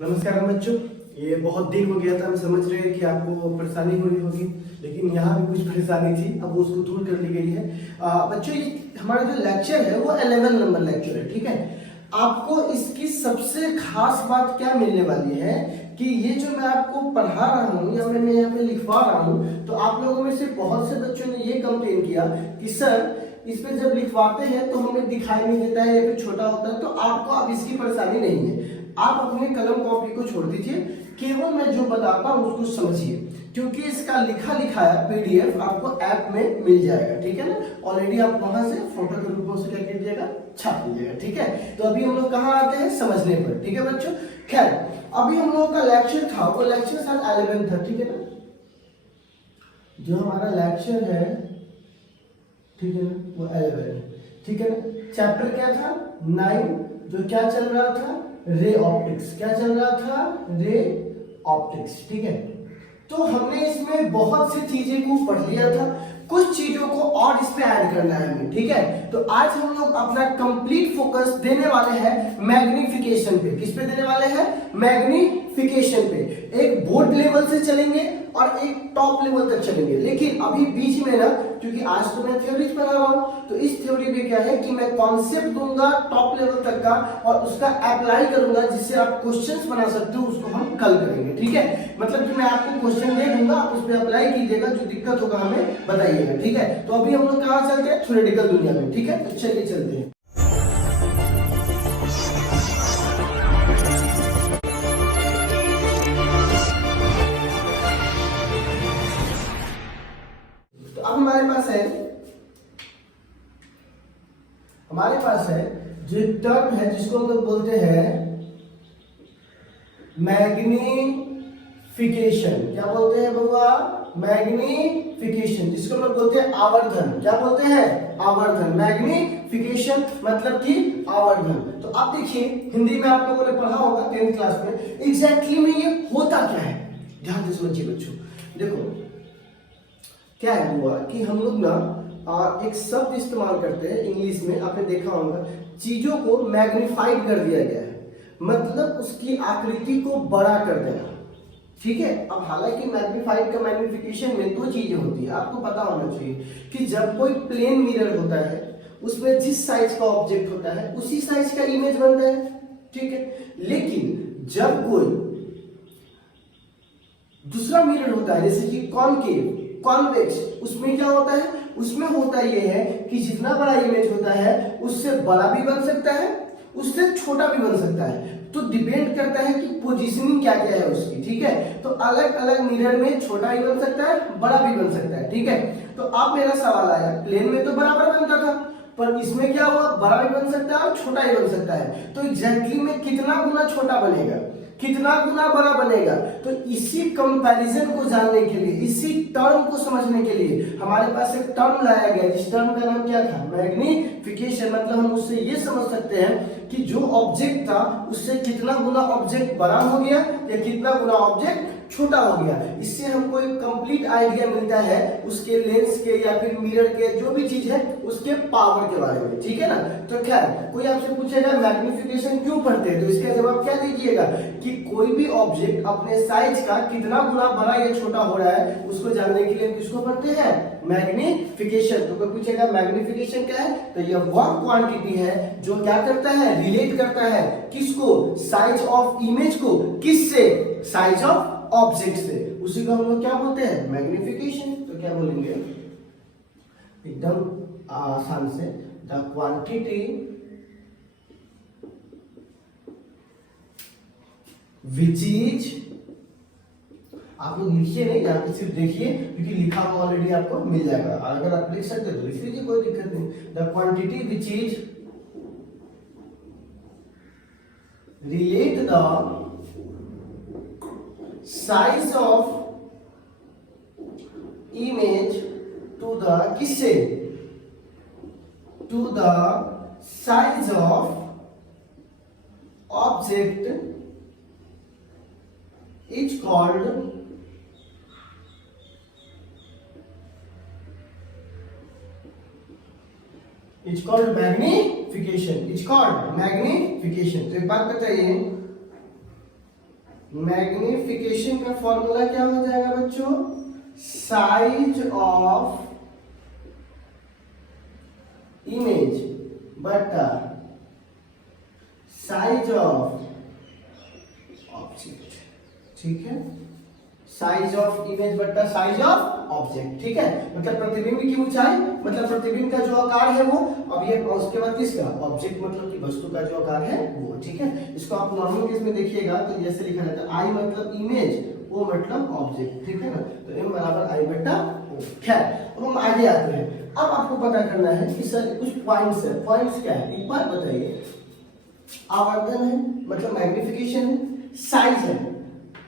नमस्कार बच्चों। ये बहुत दिन हो गया था, हम समझ रहे हैं कि आपको परेशानी हो रही होगी, लेकिन यहाँ भी कुछ परेशानी थी, अब उसको दूर कर ली गई है। बच्चों, ये हमारा जो लेक्चर है वो 11 नंबर लेक्चर है, ठीक है। आपको इसकी सबसे खास बात क्या मिलने वाली है कि ये जो मैं आपको पढ़ा रहा हूँ या मैं यहाँ पे लिखवा रहा हूँ, तो आप लोगों में से बहुत से बच्चों ने ये कंप्लेन किया कि सर इस पे जब लिखवाते हैं तो हमें दिखाई नहीं देता है या फिर छोटा होता है। तो आपको अब इसकी परेशानी नहीं है, आप अपने कलम कॉपी को छोड़ दीजिए, केवल मैं जो बताता हूँ उसको समझिए, क्योंकि इसका लिखा लिखाया पीडीएफ आपको ऐप में मिल जाएगा, ठीक है ना। ऑलरेडी आप वहां से फोटो के रूप में उसे क्या कीजिएगा, छाप लीजिएगा, ठीक है। तो अभी हम लोग कहाँ आते हैं, समझने पर, ठीक है बच्चों। खैर, अभी हम लोगों का लेक्चर था, वो लेक्चर शायद 11 था, ठीक है ना। जो हमारा लेक्चर है, ठीक है ना, वो 11 है, ठीक है ना। चैप्टर क्या था, 9, जो क्या चल रहा था, रे ऑप्टिक्स। क्या चल रहा था, रे ऑप्टिक्स, ठीक है। तो हमने इसमें बहुत सी चीजें को पढ़ लिया था, कुछ चीजों को और इस पे ऐड करना है हमें, ठीक है। तो आज हम लोग अपना कंप्लीट फोकस देने वाले हैं मैग्निफिकेशन पे। किस पे देने वाले हैं, मैग्निफिकेशन पे। एक बोर्ड लेवल से चलेंगे और एक टॉप लेवल तक चलेंगे, लेकिन अभी बीच में ना, क्योंकि आज तो मैं थ्योरीज पढ़ा रहा हूं, तो इस थ्योरी में क्या है कि मैं कॉन्सेप्ट दूंगा टॉप लेवल तक का और उसका अप्लाई करूंगा, जिससे आप क्वेश्चंस बना सकते हो। उसको हम कल करेंगे, ठीक है। मतलब कि मैं आपको क्वेश्चन दे दूंगा, आप उस पर अप्लाई कीजिएगा, जो दिक्कत होगा हमें बताइएगा, ठीक है। तो अभी हम लोग कहाँ चलते हैं, थ्योरेटिकल दुनिया में, ठीक है। तो चलिए चलते हैं। अब हमारे पास है जो एक टर्म है जिसको हम लोग बोलते हैं मैग्निफिकेशन। क्या बोलते हैं बउआ, मैग्निफिकेशन, जिसको हम लोग बोलते हैं आवर्धन। क्या बोलते हैं, आवर्धन। मैग्निफिकेशन मतलब कि आवर्धन। तो आप देखिए, हिंदी में आप लोगों ने पढ़ा होगा 10th क्लास में, एग्जैक्टली में ये होता क्या है, ध्यान से समझिए बच्चों। देखो क्या है हुआ कि हम लोग ना एक शब्द इस्तेमाल करते हैं इंग्लिश में, आपने देखा होगा, चीजों को मैग्निफाइड कर दिया गया है, मतलब उसकी आकृति को बड़ा कर देना, ठीक है। अब हालांकि मैग्निफाइड का मैग्निफिकेशन में दो चीजें होती है, आपको पता होना चाहिए कि जब कोई प्लेन मिरर होता है, उसमें जिस साइज का ऑब्जेक्ट होता है उसी साइज का इमेज बनता है, ठीक है। लेकिन जब कोई दूसरा मिरर होता है, जैसे कि कॉनकेव, कॉन्वेक्स, उसमें क्या होता है, उसमें होता यह है कि जितना बड़ा इमेज होता है उससे बड़ा भी बन सकता है, उससे छोटा भी बन सकता है। तो डिपेंड करता है कि पोजीशनिंग क्या क्या है उसकी, ठीक है। तो अलग अलग मिरर में छोटा भी बन सकता है, बड़ा भी बन सकता है, ठीक है। तो अब मेरा सवाल आया, प्लेन में तो बराबर बनता था, पर इसमें क्या हुआ, बड़ा भी बन सकता है और छोटा भी बन सकता है। तो एग्जैक्टली में कितना गुना छोटा बनेगा, कितना गुना बड़ा बनेगा। तो इसी कंपैरिजन को जानने के लिए, इसी टर्म को समझने के लिए हमारे पास एक टर्म लाया गया, जिस टर्म का नाम क्या था, मैग्निफिकेशन। मतलब हम उससे ये समझ सकते हैं कि जो ऑब्जेक्ट था उससे कितना गुना ऑब्जेक्ट बड़ा हो गया या कितना गुना ऑब्जेक्ट छोटा हो गया। इससे हमको एक कंप्लीट आइडिया मिलता है उसके लेंस के या फिर मिरर के, जो भी चीज है उसके पावर के बारे में, ठीक है ना। तो खैर, कोई आपसे पूछेगा मैग्निफिकेशन क्यों पढ़ते हैं, तो इसका जवाब क्या दीजिएगा कि कोई भी ऑब्जेक्ट अपने साइज का कितना गुना बड़ा या छोटा हो रहा है उसको जानने के लिए किसको पढ़ते हैं, मैग्निफिकेशन। तो कोई पूछेगा मैग्निफिकेशन क्या है, तो यह वह क्वांटिटी है जो क्या करता है, रिलेट करता है किसको, साइज ऑफ इमेज को, किससे, साइज ऑफ ऑब्जेक्ट से, उसी को हम लोग क्या बोलते हैं, मैग्निफिकेशन। तो क्या बोलेंगे एकदम आसान से, द क्वांटिटी विच इज, आप लोग लिखिए नहीं, यहाँ पे सिर्फ देखिए, क्योंकि लिखा हुआ ऑलरेडी आपको मिल जाएगा। अगर आप लिख सकते तो लिख लीजिए, कोई दिक्कत नहीं। The quantity which is relate the size of image to the, किससे, to the size of object is called magnification। it's called magnification। तो एक बात बताइए, मैग्निफिकेशन का फॉर्मूला क्या हो जाएगा बच्चों? साइज ऑफ इमेज बटा साइज ऑफ ऑब्जेक्ट। ठीक है, साइज ऑफ इमेज बट्टा साइज ऑफ ऑब्जेक्ट। ठीक है, मतलब प्रतिबिंब की ऊंचाई, मतलब प्रतिबिंब का जो आकार है वो, अब ये उसके बाद किसका? ऑब्जेक्ट मतलब कि वस्तु का जो आकार है वो। ठीक है, इसको आप नॉर्मल केस में देखिएगा तो जैसे लिखा रहता है आई मतलब इमेज, ओ मतलब ऑब्जेक्ट। ठीक है ना, तो एम बराबर आई बट्टा ओ। खैर, अब हम आगे आते हैं। अब आपको पता करना है कि सर कुछ पॉइंट्स है। पॉइंट्स क्या है एक बार बताइए? आवर्धन है मतलब मैग्निफिकेशन है, साइज है,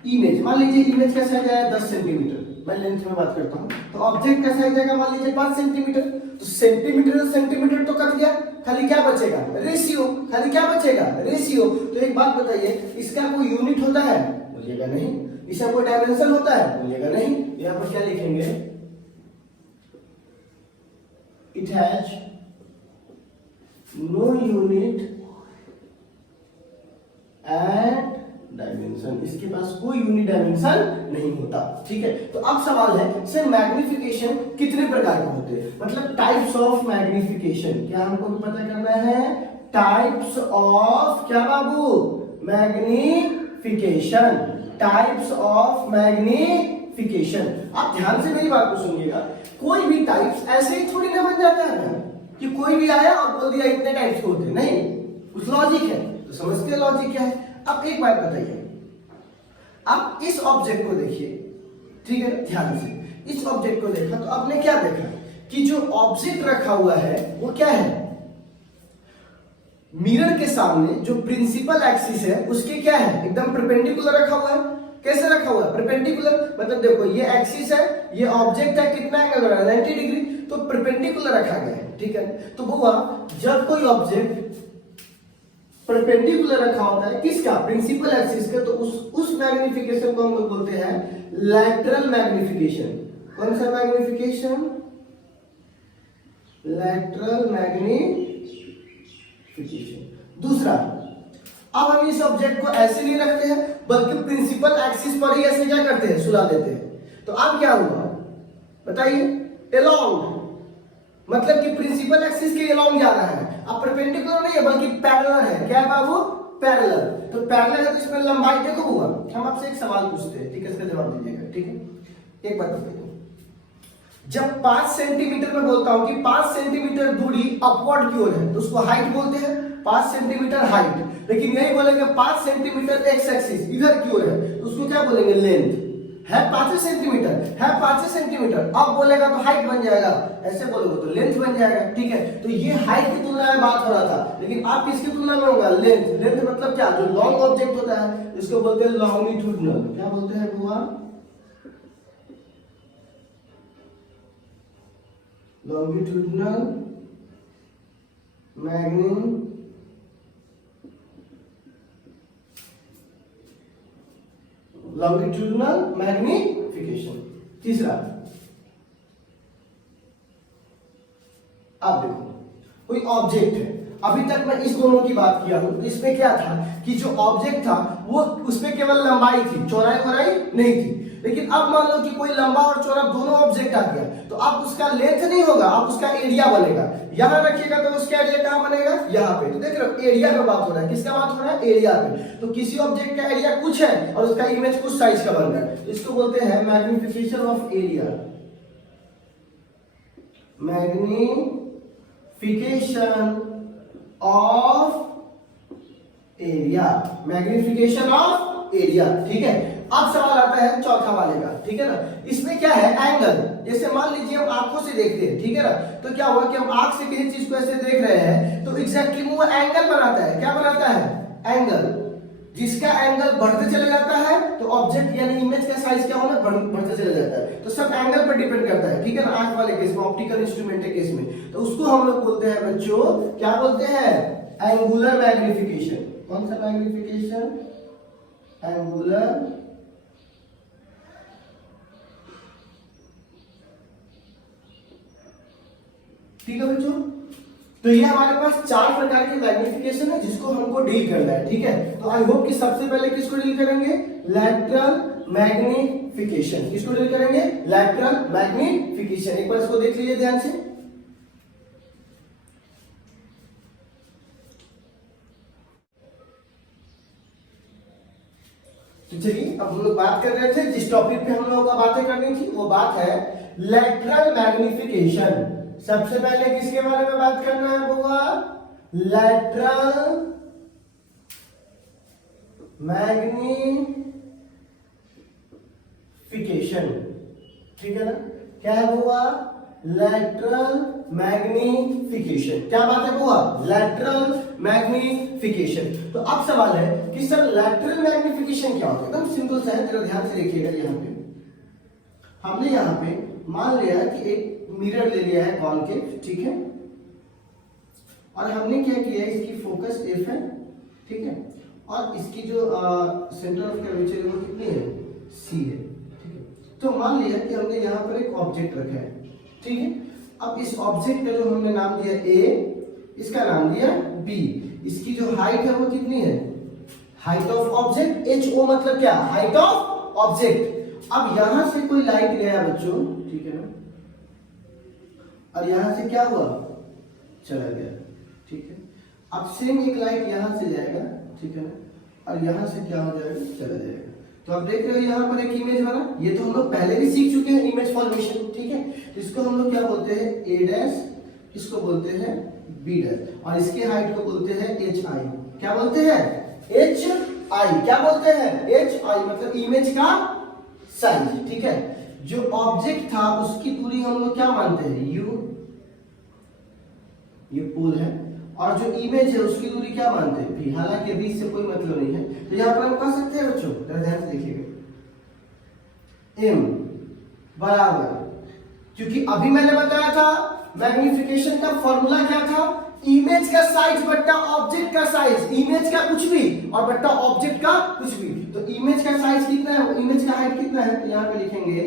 इमेज। मान लीजिए इमेज का साइज आया 10 सेंटीमीटर, मैं लेंथ में बात करता हूं, तो ऑब्जेक्ट का साइज आएगा मान लीजिए 5 सेंटीमीटर। तो सेंटीमीटर से सेंटीमीटर तो कट गया, खाली क्या बचेगा? रेशियो। खाली क्या बचेगा? रेशियो। तो एक बात बताइए, इसका कोई यूनिट होता है? बोलिएगा नहीं। इसका कोई डायमेंशन होता है? बोलिएगा नहीं। यहां पर क्या लिखेंगे? It has no unit and dimension. इसके पास कोई यूनिट डायमेंशन नहीं होता। ठीक है, तो अब सवाल है सर मैग्निफिकेशन कितने प्रकार के होते हैं? मतलब टाइप्स ऑफ मैग्निफिकेशन क्या हमको पता करना है? टाइप्स ऑफ क्या बाबू? मैग्निफिकेशन। Types of magnification. आप ध्यान से मेरी बात को सुनिएगा। कोई भी टाइप्स ऐसे ही थोड़ी ना बन जाता है कि कोई भी आया और बोल दिया इतने टाइप्स के होते हैं। नहीं, कुछ लॉजिक है, तो समझते हैं लॉजिक क्या है। अब एक बात बताइए, आप इस ऑब्जेक्ट को देखिए। ठीक है, ध्यान से इस ऑब्जेक्ट को देखा तो आपने क्या देखा कि जो ऑब्जेक्ट रखा हुआ है वो क्या है? मिरर के सामने जो प्रिंसिपल एक्सिस है उसके क्या है? एकदम परपेंडिकुलर रखा हुआ है। कैसे रखा हुआ है? परपेंडिकुलर। मतलब देखो ये एक्सिस है, ये ऑब्जेक्ट है, कितना एंगल बना है? 90 डिग्री। तो परपेंडिकुलर रखा गया है। ठीक है, तो हुआ जब कोई ऑब्जेक्ट परपेंडिकुलर रखा होता है किसका? प्रिंसिपल एक्सिस का, तो उस मैग्निफिकेशन को हम लोग बोलते हैं लैटरल मैग्निफिकेशन। कौन सा मैग्निफिकेशन? Lateral magnification. दूसरा, अब हम इस ऑब्जेक्ट को ऐसे नहीं रखते हैं बल्कि प्रिंसिपल एक्सिस पर ही ऐसे क्या करते हैं? सुला देते हैं। तो अब क्या हुआ बताइए? एलोंग, मतलब कि प्रिंसिपल एक्सिस के एलोंग जा रहा है। अब परपेंडिकुलर नहीं है बल्कि पैरेलल है। क्या है बाबू? पैरेलल। तो पैरेलल है तो इसमें लंबाई देखो हुआ। हम आपसे एक सवाल पूछते हैं, ठीक है, इसका जवाब दीजिएगा। ठीक है, एक बात बताइए, जब 5 सेंटीमीटर में बोलता हूं कि 5 सेंटीमीटर दूरी अपवर्ड की ओर है तो उसको हाइट बोलते हैं, 5 सेंटीमीटर हाइट। लेकिन यही बोलेंगे 5 सेंटीमीटर एक्स एक्सिस इधर की ओर है तो उसको क्या बोलेंगे? लेंथ। है 5 सेंटीमीटर, है 5 सेंटीमीटर, अब बोलेगा तो हाइट बन जाएगा, ऐसे बोलोगे तो लेंथ बन जाएगा। ठीक है, तो ये हाइट की तुलना में बात हो रहा था, लेकिन आप किसकी तुलना में होगा? लेंथ। लेंथ मतलब क्या? जो लॉन्ग ऑब्जेक्ट होता है इसको बोलते हैं लॉन्गिट्यूडनल। क्या बोलते हैं बुआ? Longitudinal magnification. Longitudinal magnification. तीसरा, आप देखो कोई ऑब्जेक्ट है, अभी तक मैं इस दोनों की बात किया हूं, तो इसमें क्या था कि जो ऑब्जेक्ट था वो उसमें केवल लंबाई थी, चौड़ाई वराई नहीं थी। लेकिन अब मान लो कि कोई लंबा और चौड़ा दोनों ऑब्जेक्ट आ गया, तो अब उसका लेंथ नहीं होगा, अब उसका एरिया बनेगा। यहां रखिएगा तो उसका एरिया कहां बनेगा? यहाँ पे। तो देख रहे हो एरिया का बात हो रहा है। किसका बात हो रहा है? एरिया पे। तो किसी ऑब्जेक्ट का एरिया कुछ है और उसका इमेज कुछ साइज का बन रहा है, इसको बोलते हैं magnification of area. Magnification of area. Magnification of area. ठीक है, अब सवाल आता है चौथा वाले का। ठीक है ना, इसमें क्या है? एंगल। जैसे मान लीजिए हम आंखों से देखते हैं, ठीक है ना, तो क्या हुआ कि हम आंख से किसी चीज को ऐसे देख रहे हैं तो एग्जैक्टली वो एंगल बनाता है। क्या बनाता है? एंगल। जिसका एंगल बढ़ते चले जाता है तो ऑब्जेक्ट यानी इमेज का साइज क्या होना? बढ़ते चले जाता है। तो सब एंगल पर डिपेंड करता है। ठीक है ना, आंख वाले केस में, ऑप्टिकल इंस्ट्रूमेंट के केस में, तो उसको हम लोग बोलते हैं बच्चों, क्या बोलते हैं? Angular magnification. कौन सा मैग्निफिकेशन? एंगुलर ठीक है बच्चों। तो ये हमारे पास 4 प्रकार के मैग्निफिकेशन है जिसको हमको डील करना है, ठीक है। तो आई होप कि सबसे पहले किसको डील करेंगे, लैटरल मैग्निफिकेशन। किसको डील करेंगे, लैटरल मैग्निफिकेशन। एक बार इसको देख लीजिए ध्यान से। तो चलिए अब हम लोग बात कर रहे थे जिस टॉपिक पे हम लोगों को बातें करनी थी, वो बात है लैटरल मैग्निफिकेशन। सबसे पहले किसके बारे में बात करना है बुआ, लैटरल मैग्निफिकेशन, ठीक है ना। क्या है बुआ, लैटरल मैग्निफिकेशन। क्या बात है बुआ, लैटरल मैग्निफिकेशन। तो अब सवाल है कि सर लैटरल मैग्निफिकेशन क्या होता है। एकदम सिंपल सा है, जरा ध्यान से देखिएगा। यहाँ पे हमने यहाँ पे मान लिया कि एक मिरर ले लिया है कॉनकेव, ठीक है, और हमने क्या किया है, इसकी फोकस एफ है, ठीक है, और इसकी जो सेंटर ऑफ कर्वेचर है वो कितनी है, सी है, ठीक है। तो मान लिया कि हमने यहाँ पर एक ऑब्जेक्ट रखा है, ठीक है। अब इस ऑब्जेक्ट का जो हमने नाम दिया ए, इसका नाम दिया बी, इसकी जो हाइट है वो कितनी है, height of object, h o मतलब क्या, हाइट ऑफ ऑब्जेक्ट। अब यहां से कोई लाइट गया बच्चों, ठीक है ना, और यहां से क्या हुआ, चला गया, ठीक है। अब सेम एक लाइट यहां से जाएगा, ठीक है ना, और यहां से क्या हो जाएगा, चला जाएगा। तो आप देख रहे हो यहाँ पर एक इमेज बना, ये तो हम लोग पहले भी सीख चुके हैं इमेज फॉर्मेशन, ठीक है। तो इसको हम लोग क्या बोलते हैं, ए डैश, इसको बोलते हैं बी डैश, और इसके हाइट को बोलते हैं एच आई। क्या बोलते हैं, एच आई। क्या बोलते हैं, एच आई, मतलब इमेज का साइज, ठीक है। जो ऑब्जेक्ट था उसकी दूरी हम लोग क्या मानते हैं, यू, ये पोल है, और जो इमेज है उसकी दूरी क्या मानते हैं, भी। हालांकि अभी इससे कोई मतलब नहीं है, तो यहां पर हम कह सकते हैं बच्चों, ध्यान से देखिएगा, m बराबर, क्योंकि अभी मैंने बताया था मैग्निफिकेशन का फॉर्मूला क्या था, इमेज का साइज बट्टा ऑब्जेक्ट का साइज, इमेज का कुछ भी और बट्टा ऑब्जेक्ट का कुछ भी। तो इमेज का साइज कितना है, इमेज का हाइट कितना है, तो यहां पे लिखेंगे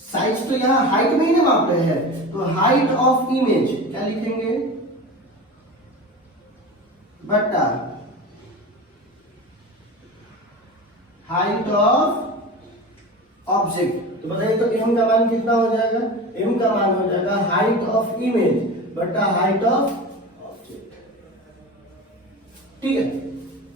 साइज, तो यहां हाइट में ही ना माप रहे हैं, तो हाइट ऑफ इमेज क्या लिखेंगे, बट्टा हाइट ऑफ ऑब्जेक्ट। तो बताइए तो m का मान कितना हो जाएगा, m का मान हो जाएगा हाइट ऑफ इमेज बट्टा हाइट ऑफ ऑब्जेक्ट, ठीक है।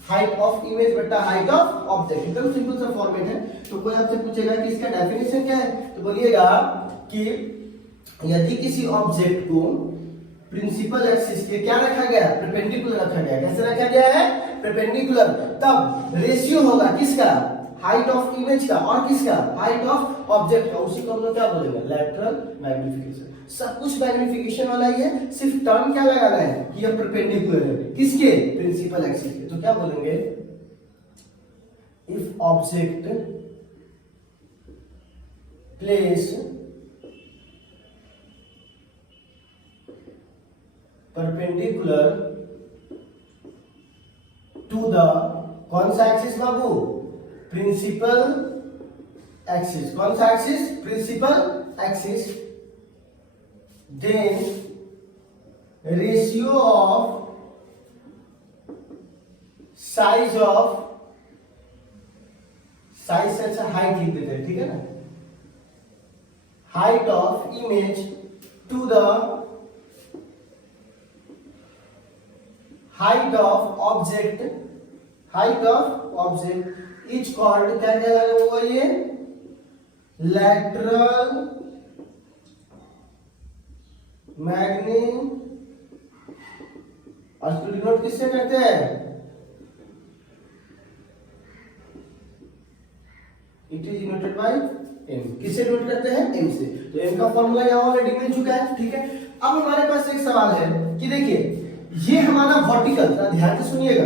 हाइट ऑफ इमेज बट्टा हाइट ऑफ ऑब्जेक्ट, एकदम सिंपल सा फॉर्मेट है। तो कोई आपसे पूछेगा कि इसका डेफिनेशन क्या है, तो बोलिएगा कि यदि किसी ऑब्जेक्ट को प्रिंसिपल एक्सिस के क्या रखा गया है, परपेंडिकुलर रखा गया है। कैसे रखा गया है, परपेंडिकुलर, तब रेशियो होगा किसका, हाइट ऑफ इमेज का, और किसका, हाइट ऑफ ऑब्जेक्ट का। उसी को हम लोग क्या बोलेंगे, लैटरल मैग्निफिकेशन। सब कुछ मैग्निफिकेशन वाला ही है, सिर्फ टर्म क्या लगाना है कि ये परपेंडिकुलर है किसके, प्रिंसिपल एक्सिस के। तो क्या बोलेंगे, if object place perpendicular to the, कौन सा एक्सिस बाबू, प्रिंसिपल एक्सिस। कौन सा axis, principal axis. Then ratio of size of, size से अच्छा हाइट लिख देते हैं, ठीक है ना, height of image to the height of object, height of object is called, क्या कहलाएगा वो, ये lateral मैग्नी, और इसको डिनोट किससे करते हैं, it is denoted by m। किससे डिनोट करते हैं, m से। तो m का फॉर्मूला यहाँ ऑलरेडी मिल चुका है, ठीक है। अब हमारे पास एक सवाल है कि देखिए ये हमारा वर्टिकल, ध्यान से सुनिएगा,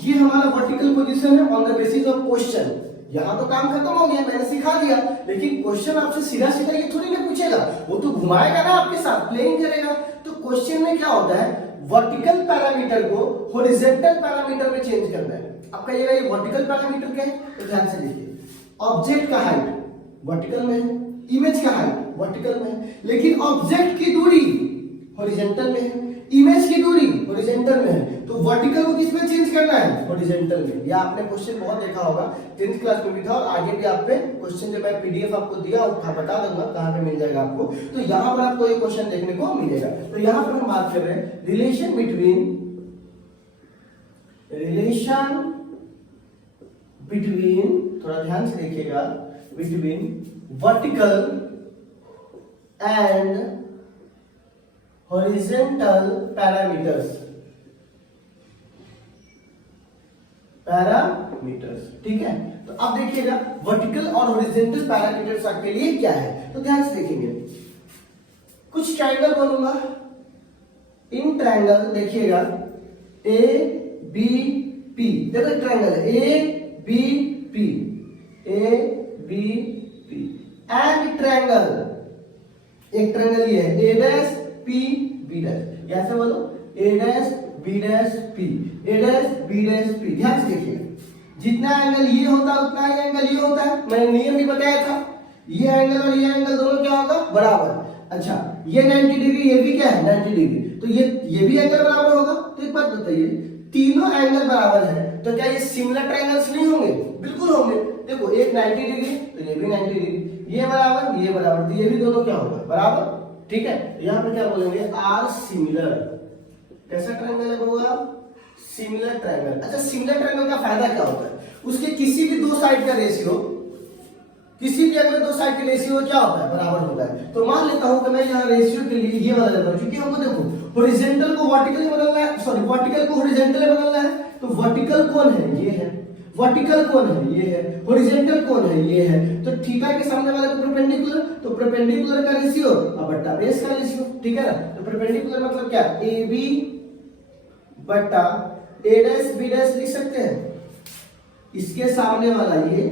ये हमारा वर्टिकल पोजीशन है on the basis of question. यहां तो काम खत्म हो गया, मैंने सिखा दिया, लेकिन क्वेश्चन आपसे सीधा सीधा ये थोड़ी ना पूछेगा, वो तो घुमाएगा ना आपके साथ, प्लेइंग करेगा। तो क्वेश्चन में क्या होता है, वर्टिकल पैरामीटर को हॉरिजॉन्टल पैरामीटर में चेंज करना है। अब कहिएगा ये वर्टिकल पैरामीटर क्या है, तो ध्यान से देखिए, ऑब्जेक्ट का हाइट वर्टिकल में है, इमेज का हाइट वर्टिकल में है, लेकिन ऑब्जेक्ट की दूरी हॉरिजॉन्टल में है, इमेज की दूरी हॉरिजॉन्टल में है, तो वर्टिकल को किस में चेंज करना है, हॉरिजॉन्टल में। ये आपने क्वेश्चन बहुत देखा होगा 10th क्लास में भी था, और आगे भी आप पे क्वेश्चन जब मैं पीडीएफ आपको दिया और बता दूंगा कहां पे मिल जाएगा आपको, तो यहां पर आपको ये क्वेश्चन देखने को मिलेगा। तो यहां पर हम बात कर रहे हैं रिलेशन बिटवीन, थोड़ा ध्यान से देखिएगा, between vertical and horizontal parameters, ठीक है। तो अब देखिएगा वर्टिकल और हॉरिजॉन्टल पैरामीटर्स आपके लिए क्या है, तो ध्यान से देखेंगे। कुछ ट्रायंगल बनूंगा, इन ट्रायंगल देखिएगा ए बी पी, देखो triangle A B P, A B P and triangle, एक ट्रायंगल ये है A dash P B dash, ऐसे बोलो A dash B dash P, A dash B dash P. ध्यान से देखिए, जितना एंगल ये होता है उतना ही एंगल ये होता है, मैंने नियम भी बताया था, ये एंगल और ये एंगल दोनों क्या होगा, बराबर। अच्छा ये 90 डिग्री, ये भी क्या है 90 डिग्री, तो ये भी एंगल बराबर होगा। तो एक बात बताइए, तीनों एंगल बराबर है तो क्या ये सिमिलर ट्रायंगल्स नहीं होंगे, बिल्कुल होंगे। देखो एक 90 डिग्री तो ये भी 90 डिग्री, ये बराबर ये बराबर, तो ये भी दोनों क्या होगा, बराबर, ठीक है। यहाँ पर क्या बोलेंगे, आर सिमिलर। कैसा ट्रायंगल है बउआ, सिमिलर ट्रायंगल। अच्छा सिमिलर ट्रायंगल का फायदा क्या होता है, उसके किसी भी दो साइड का रेशियो, किसी भी अगर दो साइड के रेशियो क्या होता है, बराबर होता है। तो मान लेता हूं कि मैं यहाँ रेशियो के लिए ये बदल देता हूं, क्योंकि हमको देखो हॉरिजॉन्टल को वर्टिकली बदलना है, सॉरी वर्टिकल को हॉरिजॉन्टली बदलना है, तो वर्टिकल कौन है, ये है, वर्टिकल कौन है, ये है, हॉरिजॉन्टल कौन है, ये है। तो थीटा के सामने वाले को परपेंडिकुलर, तो परपेंडिकुलर का रेशियो और बट्टा बेस का रेशियो, ठीक है ना। तो परपेंडिकुलर मतलब क्या, ए बी बट्टा ए डैश बी डैश लिख सकते हैं, इसके सामने वाला ये,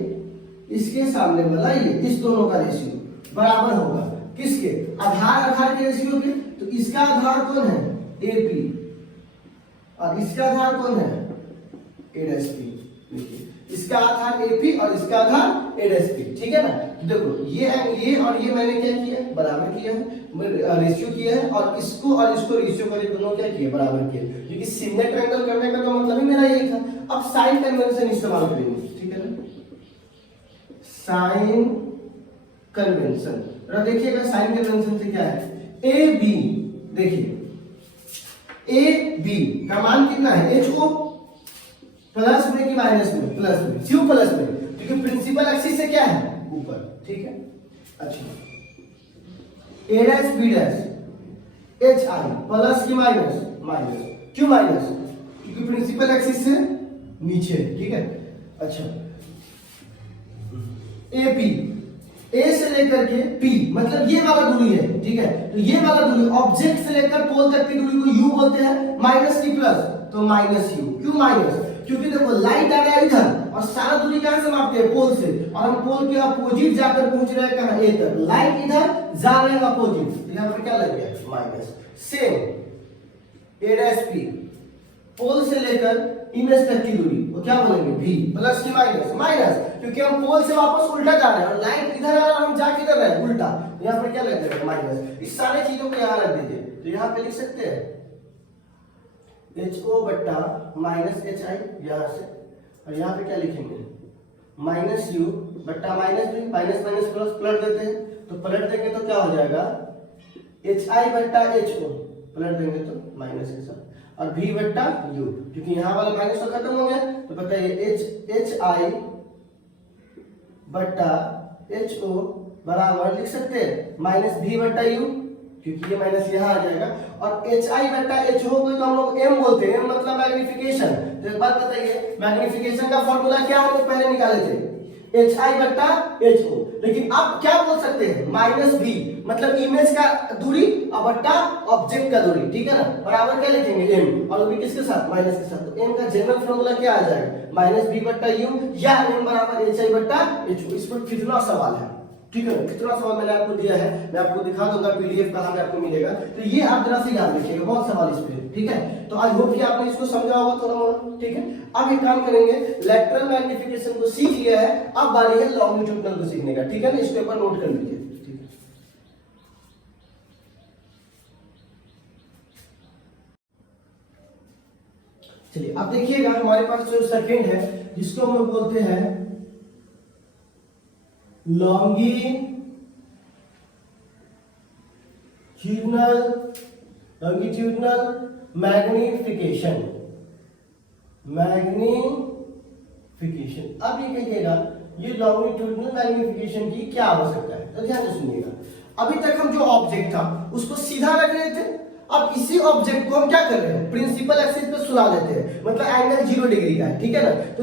इसके सामने वाला ये, इस दोनों का रेशियो बराबर होगा किसके, आधार आधार के रेशियो के। तो इसका आधार कौन है, ए पी, और इसका आधार कौन है, ए डैश पी। इसका आधार एपी और इसका आधार ए डैश पी, ठीक है ना। तो देखो ये और ये मैंने क्या किया, बराबर किया है, रेशियो किया है, और इसको रेशियो करके दोनों क्या किए, बराबर किए, क्योंकि सिमिलर ट्रायंगल करने का तो मतलब ही मेरा यही था। अब साइन कन्वेंशन इस्तेमाल करेंगे, ठीक है ना, साइन कन्वेंशन। देखिएगा साइन कन्वेंशन से क्या है, ए बी, देखिए ए बी का मान कितना है, एच ओ प्लस में कि माइनस में, प्लस में, क्यों प्लस में, क्योंकि प्रिंसिपल एक्सिस से क्या है, ऊपर, ठीक है। अच्छा A dash B dash H I plus की माइनस, माइनस, क्यों माइनस, क्योंकि प्रिंसिपल एक्सिस से नीचे, ठीक है। अच्छा ए पी, ए से लेकर के पी मतलब ये वाला दूरी है, ठीक है। तो ये वाला दूरी ऑब्जेक्ट से लेकर पोल तक की दूरी को यू बोलते हैं, माइनस की प्लस, तो माइनस यू। क्यों माइनस, क्योंकि देखो लाइट आ रहा है इधर और सारा दूरी कहां से मापते हैं, पोल से, और हम पोल के अपोजिट जाकर पहुंच रहे हैं कहां, ए तक, लाइट इधर जा रहे हैं अपोजिट, तो यहां पर क्या लग गया, माइनस। सेम ए डैश पी, पोल से लेकर इमेज तक की दूरी वो क्या बोलेंगे, भी, प्लस की माइनस, माइनस, क्योंकि हम पोल से वापस उल्टा जा रहे हैं और लाइट इधर आ रहा है, हम जा किधर रहे हैं, उल्टा, यहां पर क्या लग जाएगा, माइनस। इस सारे चीजों को यहां रख दीजिए, तो यहां पे लिख सकते हैं एच ओ बट्टा माइनस एच आई यहां से, और यहां पे क्या लिखेंगे, माइनस यू बट्टा minus b, minus minus plus पलट देते हैं, तो पलट देंगे तो क्या हो जाएगा, एच आई बट्टा एच ओ, पलट देंगे तो माइनस के साथ, और v बट्टा u, क्योंकि यहां वाला माइनस तो खत्म हो गया, तो बताइए एच आई बट्टा एच ओ बराबर लिख सकते हैं माइनस v बट्टा u, क्योंकि ये माइनस यहाँ आ जाएगा, और एच आई बट्टा एच ओ को तो हम लोग m बोलते हैं, m मतलब मैग्निफिकेशन। तो एक बात बताइए, मैग्निफिकेशन का फॉर्मूला क्या हम लोग पहले निकाले थे, एच आई बट्टा एच ओ, लेकिन अब क्या बोल सकते हैं, माइनस बी मतलब इमेज का दूरी और बट्टा ऑब्जेक्ट का दूरी, ठीक है ना, बराबर क्या लिखेंगे m, और भी किसके साथ, माइनस के साथ। तो m का जनरल फॉर्मूला क्या आ जाएगा, माइनस बी बट्टा यू या m बराबर एच आई बट्टा एच ओ। इस पर कितना सवाल है, ठीक है, कितना सवाल मैंने आपको दिया है, मैं आपको दिखा दूंगा पीडीएफ कहां पे आपको मिलेगा, तो ये आप जरा से याद रखिएगा, बहुत सवाल इस पे, ठीक है। तो आई होप कि आपने इसको समझा होगा थोड़ा मोड़ा, ठीक है। अब एक काम करेंगे, लेटरल मैग्निफिकेशन को सीख लिया है, अब बारी है लॉन्गिट्यूडिनल को सीखने का, ठीक है ना, इस पेपर नोट कर लीजिए, ठीक है। चलिए अब देखिएगा हमारे पास जो सेकंड है जिसको हम लोग बोलते हैं लॉन्गिट्यूडनल मैग्निफिकेशन। अब ये कहिएगा ये लॉन्गिट्यूडनल मैग्निफिकेशन की क्या आवश्यकता है, तो ध्यान से सुनिएगा। अभी तक हम जो ऑब्जेक्ट था उसको सीधा रख रहे थे, अब इसी ऑब्जेक्ट को हम क्या कर रहे हैं, प्रिंसिपल एक्सिस पे सुला देते हैं, मतलब एंगल 0 डिग्री का है, ठीक है ना। तो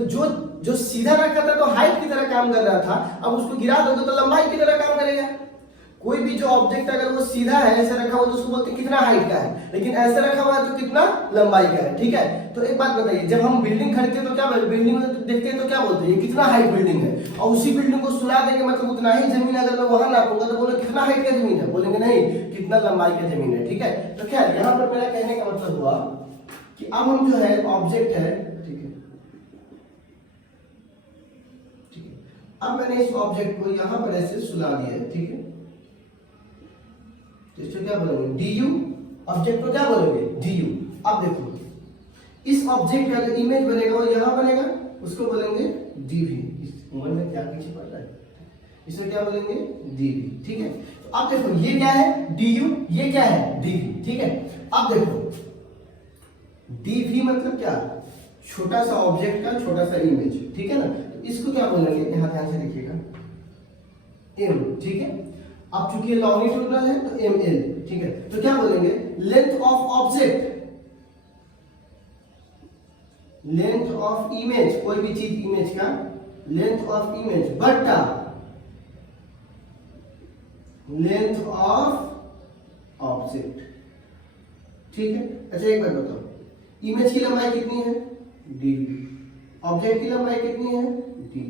जो सीधा रखा था तो हाइट की तरह काम कर रहा था, अब उसको गिरा दोगे तो लंबाई की तरह काम करेगा। कोई भी जो ऑब्जेक्ट अगर वो सीधा है ऐसे रखा हुआ तो उसको बोलते हैं कितना हाइट का है, लेकिन ऐसे रखा हुआ है तो कितना लंबाई का है, ठीक है। तो एक बात बताइए, जब हम बिल्डिंग खरीदते हैं तो क्या बिल्डिंग में देखते हैं तो क्या बोलते हैं, ये कितना हाइट बिल्डिंग है, और उसी बिल्डिंग को सुला देंगे मतलब उतना ही जमीन अगर मैं वहां नापूंगा तो बोले कितना हाइट का जमीन है, बोलेंगे नहीं कितना लंबाई का जमीन है, ठीक है। तो खैर यहाँ पर मेरा कहने का मतलब हुआ कि अब हम जो है ऑब्जेक्ट है, ठीक है, अब मैंने इस ऑब्जेक्ट को यहां पर ऐसे सुला दिया है, ठीक है। तो इसको क्या बोलेंगे, du, ऑब्जेक्ट को क्या बोलेंगे, du। अब देखो इस ऑब्जेक्ट का जो इमेज बनेगा वो यहां बनेगा, उसको बोलेंगे dv। इस मोबाइल में क्या पीछे पड़ रहा है, इसे क्या बोलेंगे dv, ठीक है। तो अब देखो ये क्या है du, ये क्या है dv, ठीक है। अब देखो dv मतलब क्या, छोटा सा ऑब्जेक्ट का छोटा सा इमेज, ठीक है ना। इसको क्या बोलेंगे, यहां ध्यान से देखिएगा m, ठीक है। अब चूंकि ये लॉन्गिट्यूडनल है तो ml, ठीक है। तो क्या बोलेंगे length of object, length of image, कोई भी चीज इमेज का लेंथ ऑफ इमेज बटा लेंथ ऑफ ऑब्जेक्ट, ठीक है। अच्छा एक बात बताओ, इमेज की लंबाई कितनी है dv, ऑब्जेक्ट की लंबाई कितनी है dv।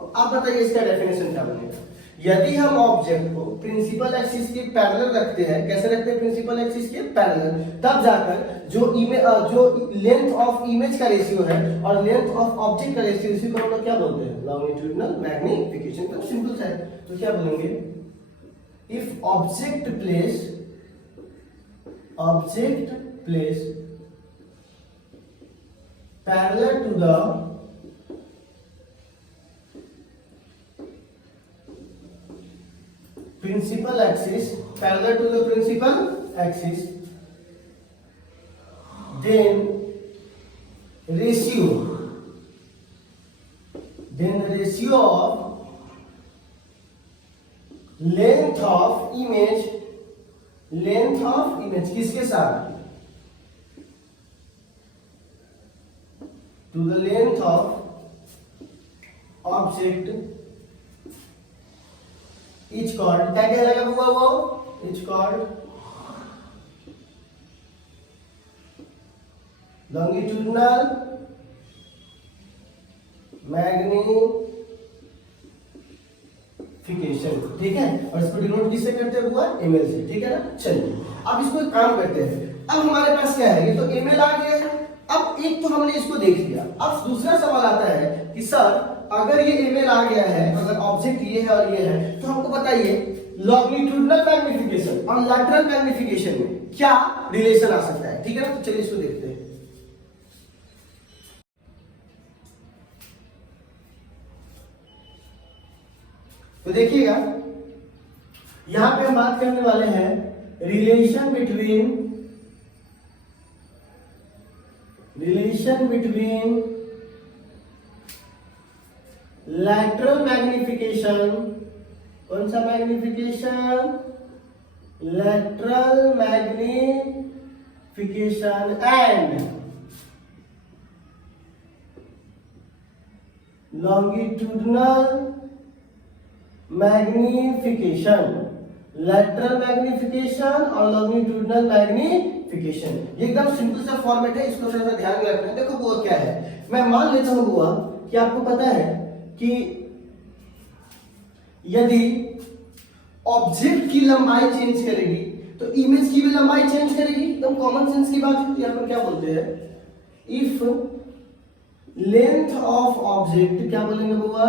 आप बताइए इसका डेफिनेशन क्या बनेगा। यदि हम ऑब्जेक्ट को प्रिंसिपल एक्सिस के पैरेलल रखते हैं, कैसे रखते हैं प्रिंसिपल एक्सिस के पैरेलल, तब जाकर जो लेंथ ऑफ इमेज का रेशियो है और लेंथ ऑफ ऑब्जेक्ट का रेशियो, इसी को हम लोग क्या बोलते हैं लॉन्गिट्यूडनल मैग्निफिकेशन। तो सिंपल सा है, तो क्या बोलेंगे if object place parallel to the principal axis, parallel to the principal axis, then ratio of length of image किसके साथ, to the length of object is called, क्या कहलाएगा हुआ वो, is called longitudinal मैग्निफिकेशन, ठीक है। और इसको डिनोट किससे करते हैं हुआ ml से, ठीक है ना। चलिए अब इसको एक काम करते हैं, अब हमारे पास क्या है, ये तो ml आ गया है। अब एक तो हमने इसको देख लिया, अब दूसरा सवाल आता है कि सर अगर ये ml आ गया है, अगर ऑब्जेक्ट ये है और ये है, तो हमको बताइए लॉन्गिट्यूडनल मैग्निफिकेशन और लैटरल मैग्निफिकेशन में क्या रिलेशन आ सकता है, ठीक है ना। तो चलिए इसको देखते हैं। तो देखिएगा यहां पे हम बात करने वाले हैं रिलेशन बिटवीन लैटरल मैग्निफिकेशन, कौन सा magnification, lateral magnification and longitudinal magnification, lateral magnification और लॉन्गिट्यूडनल मैग्निफिकेशन। ये एकदम सिंपल सा फॉर्मेट है, इसको थोड़ा सा ध्यान में रखना है। देखो वो क्या है, मैं मान लेता हूं हुआ कि आपको पता है कि यदि ऑब्जेक्ट की लंबाई चेंज करेगी तो इमेज की भी लंबाई चेंज करेगी, एकदम कॉमन सेंस की बात है। यहाँ पर क्या बोलते हैं, इफ लेंथ ऑफ ऑब्जेक्ट, क्या बोलेंगे हुआ,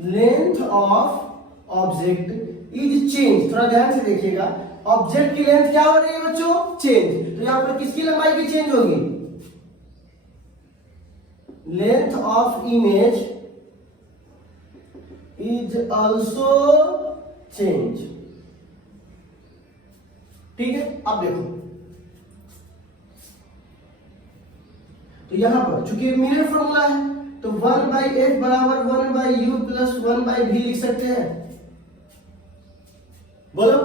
length of object is change, थोड़ा ध्यान से देखिएगा, ऑब्जेक्ट की लेंथ क्या हो रही है बच्चों, चेंज। तो यहां पर किसकी लंबाई भी चेंज होगी, length of image is also change. ठीक है, अब देखो तो यहां पर चूंकि मिरर फॉर्मूला है तो 1/f बराबर 1/u प्लस 1/v लिख सकते हैं, बोलो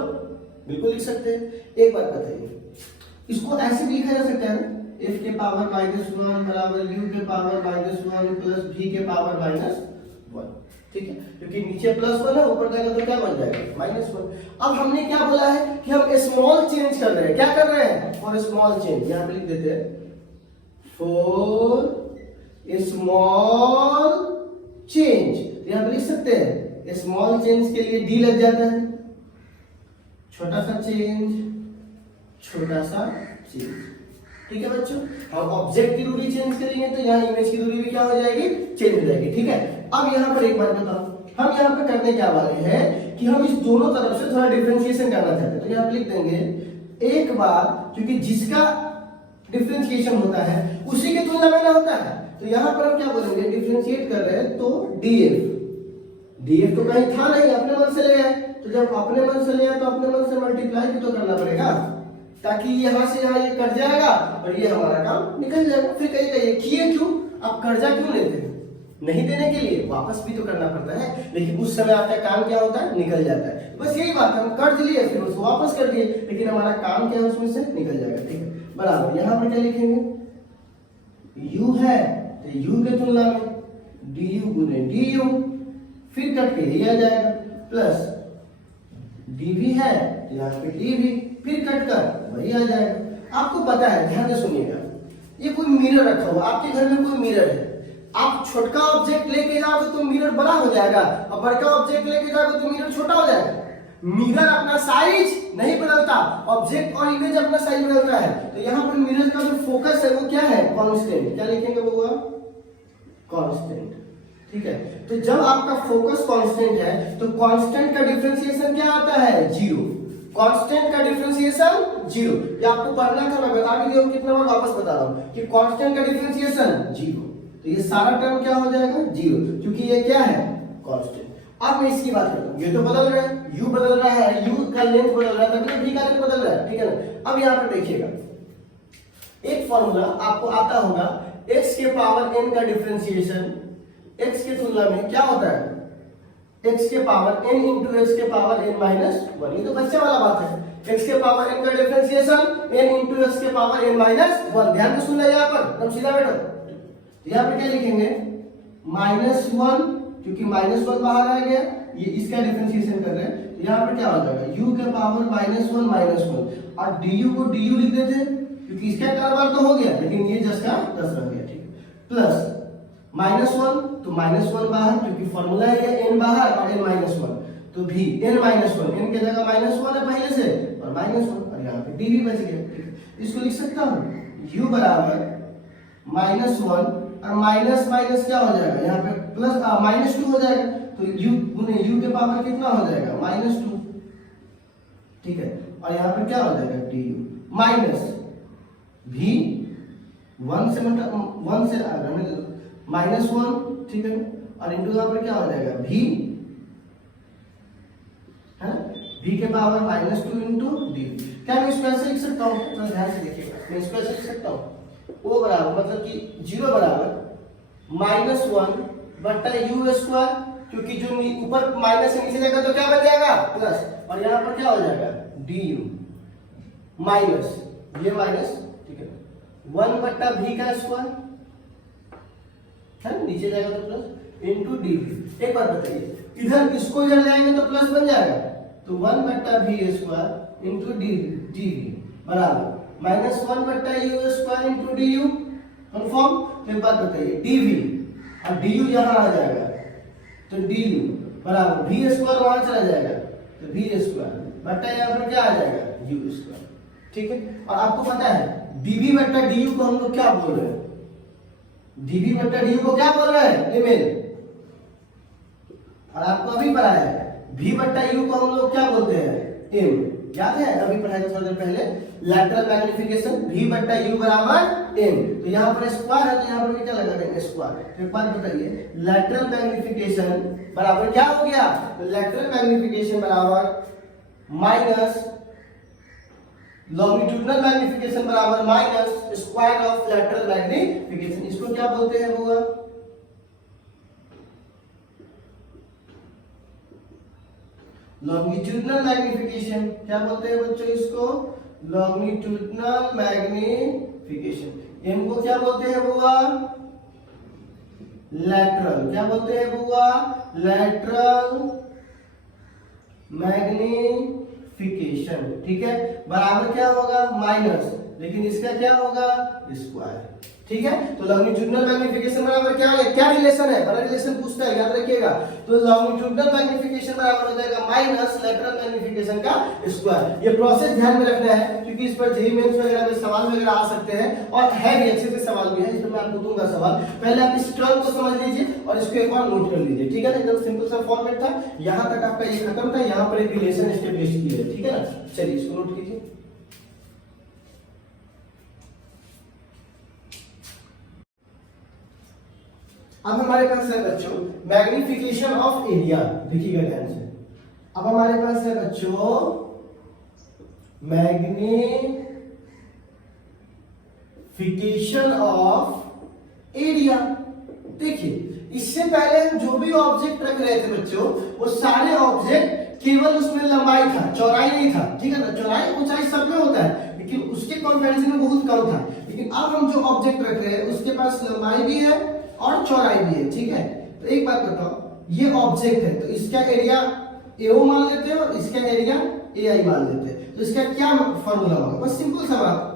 बिल्कुल लिख सकते हैं। एक बात बताइए, इसको ऐसे भी लिखा जा सकता है ना, f के पावर -1 बराबर u के पावर -1 प्लस v के पावर -1। ठीक है, क्योंकि नीचे +1 है, ऊपर जाएगा तो क्या बन जाएगा -1। अब हमने क्या बोला है कि हम स्मॉल चेंज कर रहे हैं, क्या कर रहे हैं, फॉर स्मॉल चेंज। यहां पे लिख देते हैं फॉर स्मॉल चेंज, यहां पे लिख सकते हैं स्मॉल चेंज के लिए d लग जाता है, छोटा सा चेंज, छोटा सा चेंज। ठीक है बच्चों, हम ऑब्जेक्ट की दूरी चेंज करेंगे तो यहाँ इमेज की दूरी भी क्या हो जाएगी, चेंज हो जाएगी। ठीक है, अब यहाँ पर एक बात बताओ, हम यहाँ पे करने क्या वाले हैं कि हम इस दोनों तरफ से थोड़ा डिफरेंशिएशन करना चाहते हैं। तो यहाँ पे लिख देंगे एक बार, क्योंकि जिसका डिफरेंशिएशन होता है उसी के तुलना में ना होता है, तो यहाँ पर हम क्या बोलेंगे, डिफरेंशिएट कर रहे हैं तो df तो कहीं था नहीं, अपने मन से ले आए, तो जब अपने मन से ले आए तो अपने मन से मल्टीप्लाई भी तो करना पड़ेगा, ताकि यहाँ से यहाँ ये कट जाएगा और ये हमारा काम निकल जाएगा। फिर कहिएगा ये किए क्यों, आप कर्जा क्यों लेते हैं, नहीं देने के लिए, वापस भी तो करना पड़ता है, लेकिन उस समय आपका काम क्या होता है, निकल जाता है। बस यही बात है, हम कर्ज लिए फिर उसको वापस कर दिए, लेकिन हमारा काम क्या है उसमें से निकल जाएगा। ठीक है, बराबर यहाँ पर क्या लिखेंगे, u है तो u के तुलना में du गुने du, फिर कट के ये आ जाएगा, प्लस dv है तो यहाँ पे dv, फिर कट कर वही आ जाएगा। आपको पता है, ध्यान से सुनिएगा, ये कोई मिरर रखा हुआ, आपके घर में कोई मिरर है, आप छोटका ऑब्जेक्ट लेके जाओगे तो मिरर बड़ा हो जाएगा और बड़का ऑब्जेक्ट लेके जाओगे तो मिरर छोटा हो जाएगा। मिरर अपना साइज नहीं बदलता, ऑब्जेक्ट और इमेज अपना साइज बदलता है। तो यहाँ पर मिरर का जो फोकस है वो क्या है, कांस्टेंट। क्या लिखेंगे वो, कांस्टेंट। ठीक है, तो जब आपका फोकस कांस्टेंट है तो कांस्टेंट का डिफरेंशिएशन क्या आता है, 0। कांस्टेंट का डिफरेंशिएशन 0, ये आपको पढ़ना था, मैं बता भी दिया हूं, कितना बार वापस बता रहा हूं कि कांस्टेंट का डिफरेंशिएशन 0, तो ये सारा टर्म क्या हो जाएगा 0, क्योंकि ये क्या है, कांस्टेंट। अब मैं इसकी बात करता हूं, ये तो बदल रहा है, u बदल रहा है, u का लेंथ बदल रहा है, तभी तो v का लेंथ बदल रहा है। ठीक है ना, अब यहां पर देखिएगा, एक फॉर्मूला आपको आता होगा, x के पावर n का डिफरेंशिएशन x के तुलना में क्या होता है, x के पावर n इंटू x के पावर n माइनस 1। ये तो बच्चे वाला बात है, x के पावर n का डिफरेंशिएशन n इंटू x के पावर n माइनस 1। ध्यान से सुनना, यहाँ पर एकदम सीधा बैठो, यहाँ पे क्या लिखेंगे, -1, क्योंकि -1 बाहर आ गया, ये इसका डिफरेंशिएशन कर रहे हैं, तो यहाँ पे क्या हो जाएगा, u के पावर -1 और du को du लिख देते हैं, क्योंकि इसका कारोबार तो हो गया, लेकिन ये जस्ट का 10 रह गया। ठीक है, प्लस -1 तो -1 बाहर, क्योंकि फॉर्मूला है n बाहर और n -1, तो भी n -1, n की जगह -1 है पहले से और -1, और यहाँ पे dv बच गया। ठीक है, इसको लिख सकता हूँ u बराबर -1 और माइनस माइनस क्या हो जाएगा, यहाँ पे प्लस -2 हो जाएगा, तो u गुने u के पावर कितना हो जाएगा, -2। ठीक है, और यहाँ पे क्या हो जाएगा, du माइनस v 1 से -1, ठीक है, और इंटू यहाँ पर क्या हो जाएगा, v है ना, v के पावर -2 इंटू dv। क्या मैं इसको ऐसे लिख सकता हूँ, तो ध्यान से देखिएगा, मैं इसको ऐसे लिख सकता हूँ, o बराबर मतलब कि 0 बराबर -1 बट्टा u स्क्वायर, क्योंकि जो ऊपर माइनस से नीचे जाएगा तो क्या बन जाएगा, प्लस, और यहाँ पर क्या हो जाएगा, du माइनस ये माइनस, ठीक है, 1 बट्टा v का स्क्वायर है, नीचे जाएगा तो प्लस, इंटू dv। एक बात बताइए, इधर इसको इधर ले आएंगे तो प्लस बन जाएगा, तो 1 बट्टा v स्क्वायर इंटू dv बराबर -1 बट्टा u square into du। Confirm. तो एक बात बताइए, dv और du यहाँ आ जाएगा, तो du बराबर v स्क्वायर वहां चला जाएगा, तो v स्क्वायर बट्टा यहाँ पर क्या आ जाएगा, u स्क्वायर। ठीक है, और आपको पता है dv बट्टा du को हम लोग क्या बोल रहे हैं, dv बट्टा du को क्या बोल रहे हैं, इमेज। और आपको अभी पता है v बट्टा u को हम लोग क्या बोलते हैं, m। याद है अभी पढ़ाया था थोड़ी देर पहले, लैटरल मैग्निफिकेशन v बट्टा u बराबर m। तो यहाँ पर स्क्वायर है तो यहाँ पर क्या लगा देंगे स्क्वायर। तो एक बात बताइए, लैटरल मैग्निफिकेशन बराबर क्या हो गया, तो लैटरल मैग्निफिकेशन बराबर माइनस लॉन्गिट्यूडनल मैग्निफिकेशन बराबर minus square of lateral magnification. इसको क्या बोलते हैं बुआ, लॉन्गिट्यूडनल मैग्निफिकेशन। क्या बोलते हैं बच्चों इसको, लॉन्गिट्यूडनल मैग्निफिकेशन। m को क्या बोलते हैं बुआ, लैटरल। क्या बोलते हैं बुआ, लैटरल मैग्निफिकेशन। ठीक है, बराबर क्या होगा माइनस, लेकिन इसका क्या होगा स्क्वायर। ठीक है, तो लॉन्गिट्यूडनल मैग्निफिकेशन बराबर क्या है, क्या रिलेशन है, बड़ा रिलेशन पूछता है याद रखिएगा। तो लॉन्गिट्यूडनल मैग्निफिकेशन बराबर हो जाएगा माइनस लैटरल मैग्निफिकेशन का स्क्वायर। ये प्रोसेस ध्यान में रखना है क्योंकि इस पर जेईई मेंस वगैरह में सवाल वगैरह आ सकते हैं और है भी, अच्छे से सवाल भी है, इसमें मैं आपको दूंगा सवाल। पहले आप इस टर्म को समझ लीजिए और इसको एक बार नोट कर लीजिए। ठीक है ना, एकदम सिंपल सा फॉर्मेट था, यहां तक आपका ये खत्म था, यहां पर एक रिलेशन एस्टेब्लिश किया है। ठीक है ना, चलिए इसको नोट कीजिए। अब हमारे पास है बच्चों मैग्निफिकेशन ऑफ एरिया। देखिएगा ध्यान से, अब हमारे पास है बच्चों मैग्निफिकेशन ऑफ एरिया। देखिए इससे पहले हम जो भी ऑब्जेक्ट रख रहे थे बच्चों, वो सारे ऑब्जेक्ट केवल उसमें लंबाई था, चौड़ाई नहीं था। ठीक है ना, चौड़ाई ऊंचाई सब में होता है लेकिन उसके कंपैरिजन में बहुत कम था। लेकिन अब हम जो ऑब्जेक्ट रख रहे हैं उसके पास लंबाई भी है और चौड़ाई भी है। ठीक है, तो एक बात बताओ, ये ऑब्जेक्ट है तो इसका एरिया AO मान लेते हैं और इसका एरिया AI मान लेते हैं। तो इसका क्या फॉर्मूला होगा, बस सिंपल सा बात,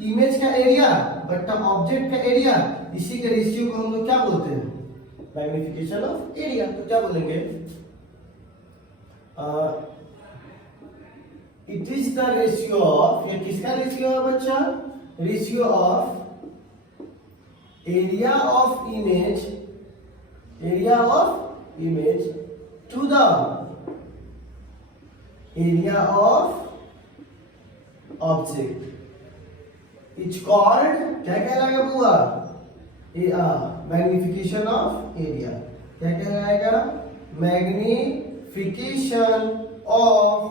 इमेज का एरिया बट्टा ऑब्जेक्ट का एरिया, इसी के रेशियो को हम लोग क्या बोलते हैं, मैग्निफिकेशन ऑफ एरिया। तो क्या बोलेंगे, it is the ratio of, ये किसका रेशियो है बच्चा, ratio of area of image to the area of object, it's called क्या कहलाएगा बुआ, मैग्निफिकेशन ऑफ एरिया। क्या कहलाएगा, मैग्निफिकेशन ऑफ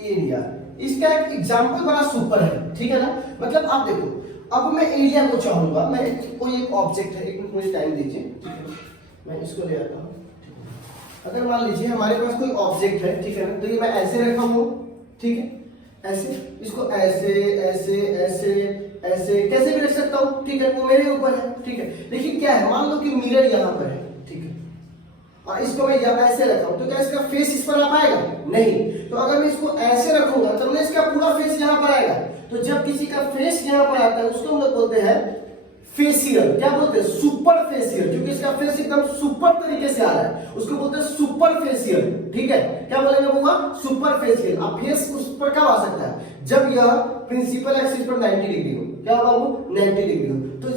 एरिया। इसका एक एग्जांपल बड़ा सुपर है। ठीक है ना, मतलब आप देखो, अब मैं एरिया को चाहूंगा, मैं कोई एक ऑब्जेक्ट है, एक मिनट मुझे टाइम दीजिए। ठीक है, मैं इसको ले आता हूँ। अगर मान लीजिए हमारे पास कोई ऑब्जेक्ट है, ठीक है ना, तो ये मैं ऐसे रखा हूँ। ठीक है, ऐसे, इसको ऐसे ऐसे ऐसे ऐसे कैसे भी रख सकता हूँ। ठीक है, वो मेरे ऊपर है। ठीक है, लेकिन क्या है, मान लो कि मिरर यहाँ पर है। ठीक है, और इसको मैं यहाँ ऐसे रखा हूँ, तो क्या इसका फेस इस पर आ पाएगा, नहीं। तो अगर मैं इसको ऐसे रखूंगा तो मैं इसका पूरा फेस यहाँ पर आएगा। तो जब किसी का फेस यहाँ पर आता है उसको हम लोग बोलते हैं फेशियल। क्या बोलते हैं, सुपर फेशियल, क्योंकि इसका फेस एकदम सुपर तरीके से आ रहा है, उसको बोलते हैं सुपर फेशियल। ठीक है, क्या बोलेंगे बुआ, सुपर फेशियल। अब फेस उस पर कब आ सकता है, जब यह प्रिंसिपल एक्सिस पर 90 डिग्री हो। क्या बाबू, 90 डिग्री हो। तो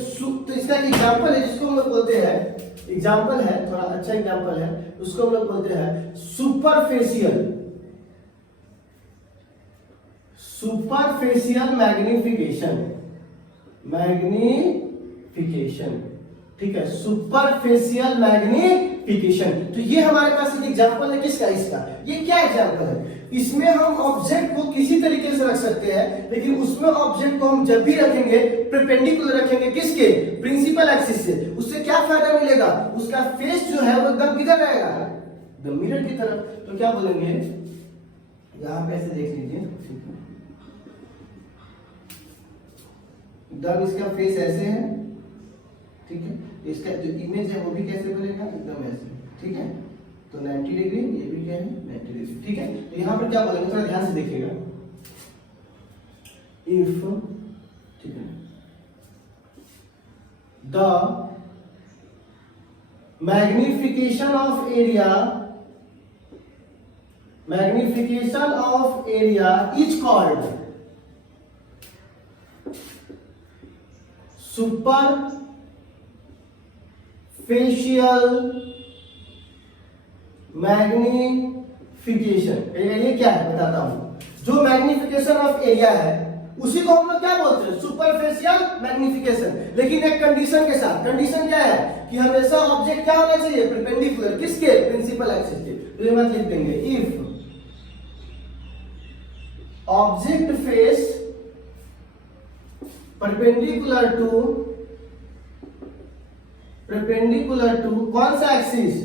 इसका एग्जांपल है जिसको हम लोग बोलते हैं, एग्जांपल है, थोड़ा अच्छा एग्जांपल है, उसको हम लोग बोलते हैं सुपर फेशियल, सुपरफेशियल मैग्निफिकेशन, मैग्निफिकेशन। ठीक है, सुपरफेशियल मैग्निफिकेशन। तो ये हमारे पास एक एग्जांपल है किसका, इसका। ये क्या एग्जांपल है, इसमें हम ऑब्जेक्ट को किसी तरीके से रख सकते हैं, लेकिन उसमें ऑब्जेक्ट को हम जब भी रखेंगे परपेंडिकुलर रखेंगे, किसके, प्रिंसिपल एक्सिस से। उससे क्या फायदा मिलेगा, उसका फेस जो है वो एकदम किधर रहेगा, एकदम मिरर की तरफ। तो क्या बोलेंगे, यहां पे ऐसे देख लीजिए, एकदम इसका फेस ऐसे है। ठीक है, इसका जो इमेज है वो भी कैसे बनेगा, एकदम ऐसे। ठीक है, तो 90 डिग्री, ये भी क्या है 90 डिग्री। ठीक है, तो यहां पर क्या बोलेंगे, थोड़ा ध्यान से देखिएगा। इफ, ठीक है, the magnification of area is called superficial magnification. ये क्या है बताता हूं। जो मैग्निफिकेशन ऑफ एरिया है उसी को हम लोग क्या बोलते हैं, सुपरफिशियल मैग्निफिकेशन। लेकिन एक कंडीशन के साथ। कंडीशन क्या है कि हमेशा ऑब्जेक्ट क्या होना चाहिए, परपेंडिकुलर, किसके, प्रिंसिपल एक्सिस के। तो ये मत लिख देंगे, if object face perpendicular to कौन सा एक्सिस,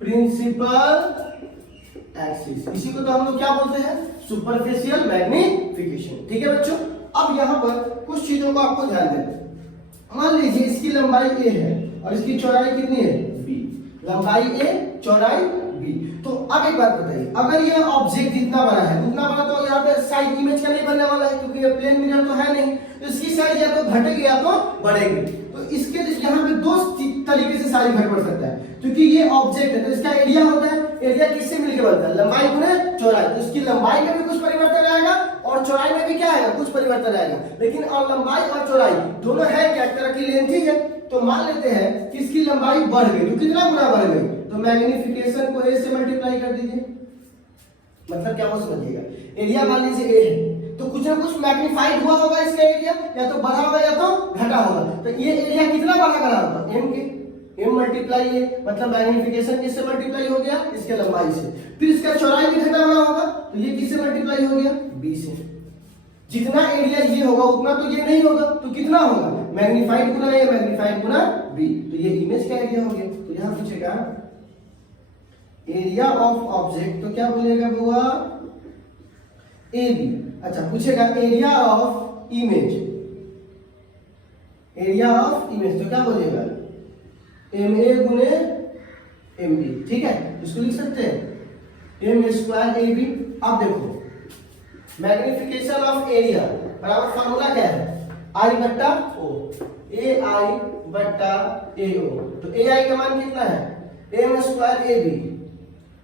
प्रिंसिपल एक्सिस। इसी को तो हम लोग क्या बोलते हैं, सुपरफिशियल मैग्निफिकेशन। ठीक है बच्चों, अब यहां पर कुछ चीजों को आपको ध्यान देना। मान लीजिए इसकी लंबाई a है और इसकी चौड़ाई कितनी है, b। लंबाई a, चौड़ाई b। तो अब एक बात बताइए, अगर ये ऑब्जेक्ट जितना बड़ा है उतना बड़ा, तो यहाँ पे साइड इमेज का नहीं बनने वाला है, क्योंकि ये प्लेन मिरर तो है नहीं। तो इसकी साइड या तो घटेगी या तो बढ़ेगी। तो इसके यहाँ पे दो तरीके से साइड घट बढ़ सकता है, क्योंकि ये ऑब्जेक्ट है तो इसका एरिया होता है। एरिया किससे मिलकर बनता है, लंबाई गुणे चौड़ाई। तो इसकी लंबाई में भी कुछ परिवर्तन आएगा और चौड़ाई में भी क्या आएगा, कुछ परिवर्तन आएगा। लेकिन और लंबाई और चौड़ाई दोनों है क्या, एक तरह की लेंथ ही है। तो मान लेते हैं कि इसकी लंबाई बढ़ गई, तो कितना गुना बढ़ गई, तो मैग्निफिकेशन को a से मल्टीप्लाई कर दीजिए। मतलब क्या वो समझिएगा, एरिया मान लीजिए a है, तो कुछ ना कुछ मैग्नीफाइड हुआ होगा इसका एरिया, या तो बढ़ा होगा या तो घटा होगा। तो ये एरिया कितना बढ़ा करा होगा, m के, m मल्टीप्लाई a, मतलब मैग्निफिकेशन किससे मल्टीप्लाई हो गया, इसके लंबाई से। फिर इसका चौड़ाई भी घटा हुआ होगा, तो ये किससे मल्टीप्लाई हो गया, b से। जितना एरिया ये होगा उतना तो ये नहीं होगा, तो कितना होगा, मैग्नीफाइड गुना ये, मैग्नीफाइड गुना b। तो ये इमेज का एरिया हो गया। तो यहां पूछेगा एरिया ऑफ ऑब्जेक्ट, तो क्या बोलेगा बुआ, AB। अच्छा पूछेगा area of image, area of image तो क्या बोलेगा, MA गुने MB। ठीक है, इसको लिख सकते हैं m स्क्वायर AB। अब देखो मैग्निफिकेशन ऑफ एरिया बराबर फॉर्मूला क्या है, I बट्टा O, AI बट्टा AO। तो AI का मान कितना है, m स्क्वायर AB,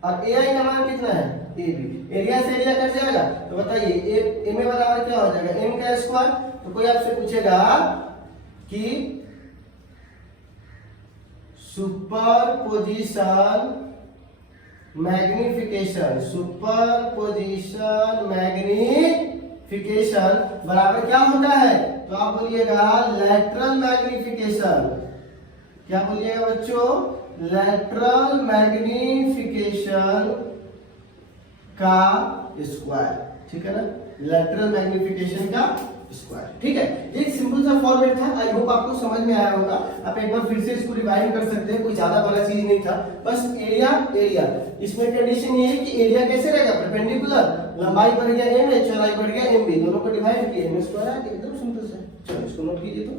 और AI का मान कितना है, AB। एरिया से एरिया कट जाएगा, तो बताइए MA बराबर क्या हो जाएगा, m का स्क्वायर। तो कोई आपसे पूछेगा कि सुपरपोजिशन मैग्निफिकेशन, सुपरपोजिशन मैग्निफिकेशन बराबर क्या होता है, तो आप बोलिएगा लैटरल मैग्निफिकेशन। क्या बोलिएगा बच्चों, लैटरल मैग्निफिकेशन का स्क्वायर। ठीक है ना, लैटरल मैग्निफिकेशन का स्क्वायर। ठीक है, एक सिंपल सा फॉर्मेट था। आई होप आपको समझ में आया होगा। आप एक बार फिर से इसको रिवाइज कर सकते हैं, कोई ज्यादा बड़ा चीज नहीं था, बस एरिया एरिया। इसमें कंडीशन ये है कि एरिया कैसे रहेगा, परपेंडिकुलर, लंबाई बढ़ गया m है, चौड़ाई बढ़ गया mb, दोनों को डिवाइड किए m स्क्वायर आ गया। एकदम सिंपल सा। चलो इसको नोट कीजिए। तो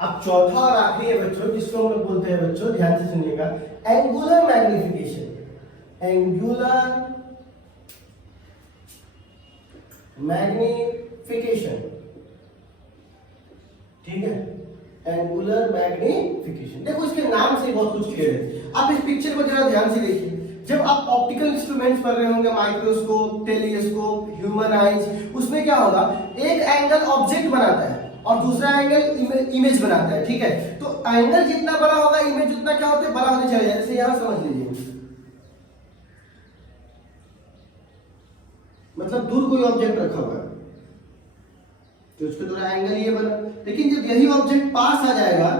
अब चौथा और आखिरी है बच्चों, जिसको हम लोग बोलते हैं, बच्चों ध्यान से सुनिएगा, एंगुलर मैग्निफिकेशन। एंगुलर मैग्निफिकेशन, ठीक है, एंगुलर मैग्निफिकेशन। देखो इसके नाम से बहुत कुछ क्लियर है। आप इस पिक्चर को जरा ध्यान से देखिए। जब आप ऑप्टिकल इंस्ट्रूमेंट्स पढ़ रहे होंगे, माइक्रोस्कोप, टेलीस्कोप, ह्यूमन आइज, उसमें क्या होगा, एक एंगल ऑब्जेक्ट बनाता है और दूसरा एंगल इमेज बनाता है। ठीक है, तो एंगल जितना बड़ा होगा इमेज उतना क्या होता है, बड़ा होने चले जाए। जैसे यहां समझ लीजिए, मतलब दूर कोई ऑब्जेक्ट रखा हुआ है तो इसके द्वारा एंगल ये बना। लेकिन जब यही ऑब्जेक्ट पास आ जाएगा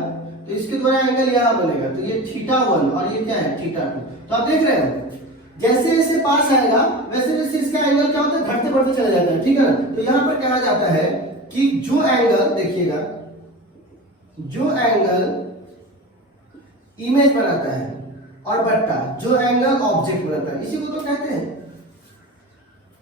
तो इसके द्वारा एंगल यहां बनेगा। तो ये θ1 और ये क्या है, θ2। तो आप देख रहे हैं जैसे जैसे पास आएगा वैसे वैसे इसका एंगल क्या होता है, घटते बढ़ते चला जाता है। ठीक है ना, तो यहां पर कहा जाता है कि जो एंगल, देखिएगा, जो एंगल इमेज बनाता है और बट्टा जो एंगल ऑब्जेक्ट बनाता है, इसी को तो कहते हैं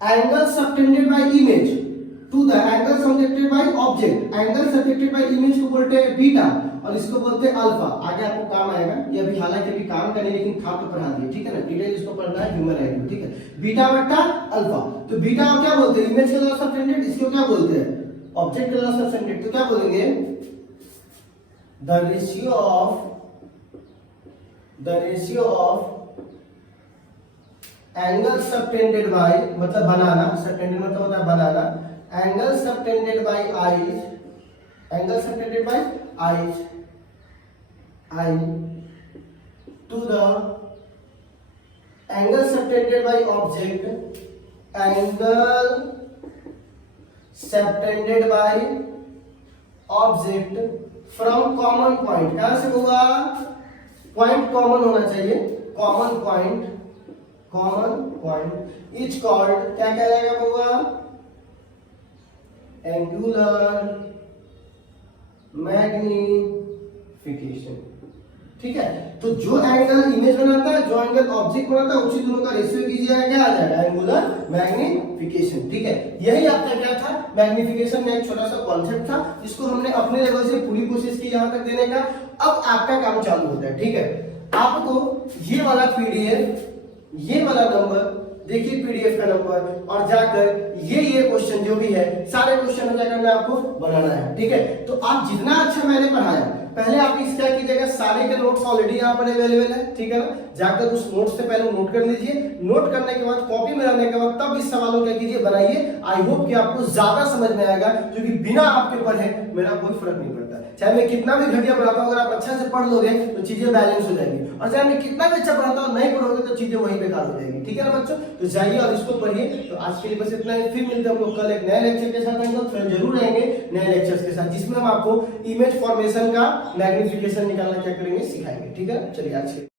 angle subtended by image to the angle subtended by object. Angle subtended by image को बोलते हैं बीटा और इसको बोलते हैं अल्फा। आगे आपको काम आएगा, ये अभी हालांकि अभी काम करने, लेकिन खाप पे पढ़ा दिए। ठीक है ना, डिटेल इसको पढ़ना है ह्यूमन आई में। ठीक है, बीटा बट्टा अल्फा। तो बीटा को क्या बोलते हैं, इमेज का सबटेंडेड, इसको क्या बोलते हैं, ऑब्जेक्ट का सबटेंडेड। तो क्या बोलेंगे, the ratio of angle subtended by, मतलब बनाना, सबटेंडेड मतलब होता है बनाना, angle subtended by eyes, angle subtended by eyes eye to the angle subtended by object, angle subtended by object from common point, कहां से होगा, पॉइंट कॉमन होना चाहिए, common point, common point is called, क्या कहलाएगा होगा, एंगुलर मैग्निफिकेशन। ठीक है, तो जो एंगल इमेज बनाता है, जो एंगल ऑब्जेक्ट बनाता है, उसी दोनों का रेशियो कीजिएगा, क्या आ जाएगा, एंगुलर मैग्निफिकेशन। ठीक है, यही आपका क्या था, मैग्निफिकेशन में एक छोटा सा कॉन्सेप्ट था, जिसको हमने अपने लेवल से पूरी कोशिश की यहां तक देने का। अब आपका काम चालू होता है। ठीक है, आपको ये वाला पीडीएफ, ये वाला नंबर देखिए, पीडीएफ का नंबर, और जाकर ये क्वेश्चन जो भी है, सारे क्वेश्चन हो जाकर आपको बनाना है। ठीक है, तो आप जितना अच्छा मैंने पढ़ाया, पहले आप इस क्या कीजिएगा, सारे के नोट्स ऑलरेडी यहाँ पर अवेलेबल है। ठीक है ना, जाकर उस नोट्स से पहले नोट कर लीजिए, नोट करने के बाद कॉपी में रहने के बाद तब इस सवालों क्या कीजिए, बनाइए। आई होप कि आपको ज्यादा समझ में आएगा, क्योंकि बिना आपके पढ़े मेरा कोई फर्क नहीं पड़ता। चाहे मैं कितना भी घटिया पढ़ाता हूँ, अगर आप अच्छा से पढ़ लोगे तो चीजें बैलेंस हो जाएंगी, और चाहे मैं कितना भी अच्छा पढ़ाता हूँ, नहीं पढ़ोगे तो चीजें वहीं बेकार हो जाएगी। ठीक है ना बच्चों, तो जाइए और इसको पढ़िए। तो आज के लिए बस इतना ही, फिर मिलते हैं हम लोग कल एक नए लेक्चर के साथ, आएंगे फिर जरूर रहेंगे नए लेक्चर्स के साथ, जिसमें हम आपको इमेज फॉर्मेशन का मैग्निफिकेशन निकालना क्या करेंगे, सिखाएंगे। ठीक है, चलिए आज के